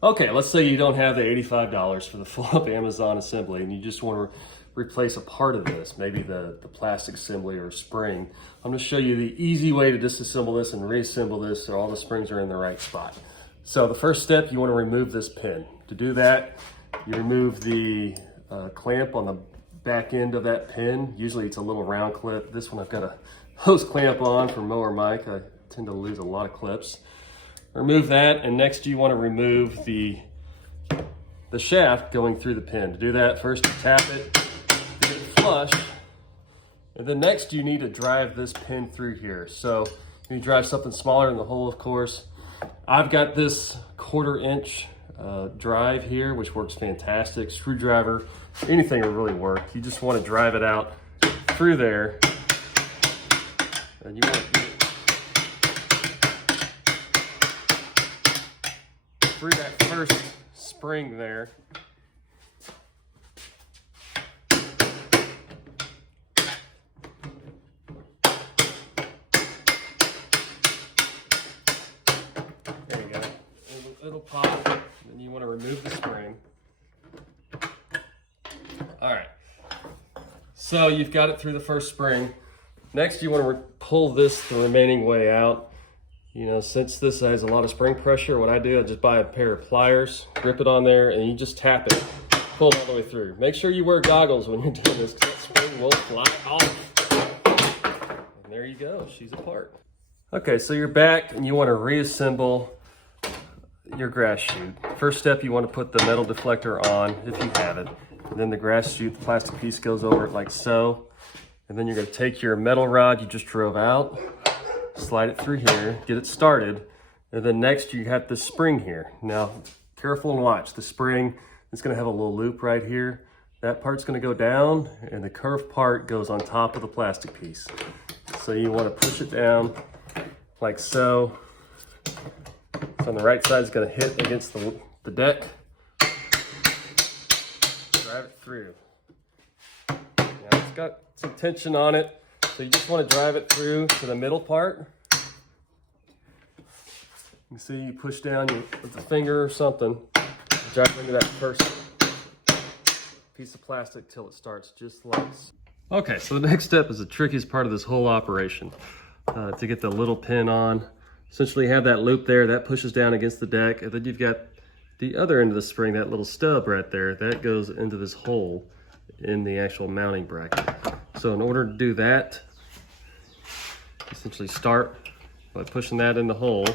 Okay, let's say you don't have the $85 for the full-up Amazon assembly and you just want to replace a part of this, maybe the plastic assembly or spring. I'm going to show you the easy way to disassemble this and reassemble this so all the springs are in the right spot. So the first step, you want to remove this pin. To do that, you remove the clamp on the back end of that pin. Usually it's a little round clip. This one I've got a hose clamp on for Mower mic. I tend to lose a lot of clips. Remove that, and next you want to remove the shaft going through the pin. To do that, first you tap it, get it flush, and then next you need to drive this pin through here. So you drive something smaller in the hole, of course. I've got this 1/4 inch drive here, which works fantastic. Screwdriver, anything will really work. You just want to drive it out through there, and you want to get it through that first spring there. There you go. It'll pop, and you want to remove the spring. All right. So you've got it through the first spring. Next, you want to pull this the remaining way out. You know, since this has a lot of spring pressure, what I do, I just buy a pair of pliers, grip it on there, and you just tap it, pull it all the way through. Make sure you wear goggles when you're doing this, because that spring will fly off. And there you go, she's apart. Okay, so you're back, and you want to reassemble your grass chute. First step, you want to put the metal deflector on, if you have it. And then the grass chute, the plastic piece goes over it like so. And then you're going to take your metal rod you just drove out, slide it through here, get it started, and then next you have this spring here. Now, careful and watch. The spring is going to have a little loop right here. That part's going to go down, and the curved part goes on top of the plastic piece. So you want to push it down like so. So on the right side is going to hit against the deck. Drive it through. Now it's got some tension on it. So you just want to drive it through to the middle part. You see, you push down with the finger or something, drive into that first piece of plastic till it starts just like this. Okay, so the next step is the trickiest part of this whole operation. To get the little pin on, essentially you have that loop there, that pushes down against the deck, and then you've got the other end of the spring, that little stub right there, that goes into this hole in the actual mounting bracket. So in order to do that, essentially start by pushing that in the hole,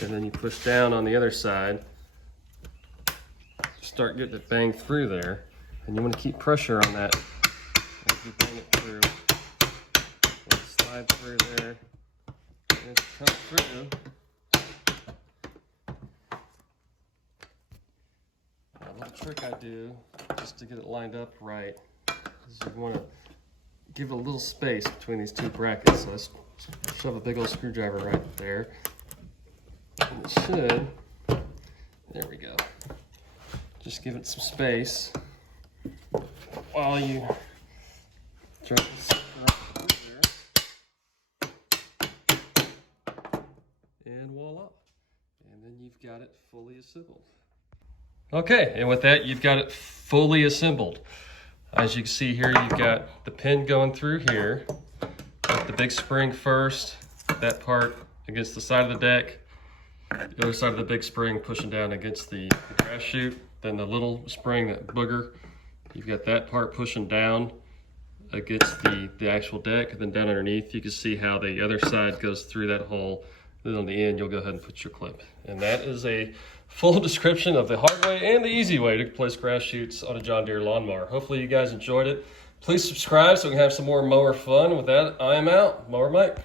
and then you push down on the other side, start getting it banged through there, and you want to keep pressure on that as you bang it through. Slide through there, and come through. A little trick I do, just to get it lined up right, is you want to give it a little space between these two brackets. So let's shove a big old screwdriver right there. And it should, there we go. Just give it some space while you drive this right through there. And voila. And then you've got it fully assembled. Okay, and with that, you've got it fully assembled. As you can see here, you've got the pin going through here, with the big spring first, that part against the side of the deck, the other side of the big spring pushing down against the grass chute, then the little spring, that booger, you've got that part pushing down against the actual deck, and then down underneath you can see how the other side goes through that hole. Then on the end you'll go ahead and put your clip. And that is a full description of the hard way and the easy way to place grass chutes on a John Deere lawnmower. Hopefully you guys enjoyed it. Please subscribe so we can have some more mower fun. With that, I am out. Mower Mike.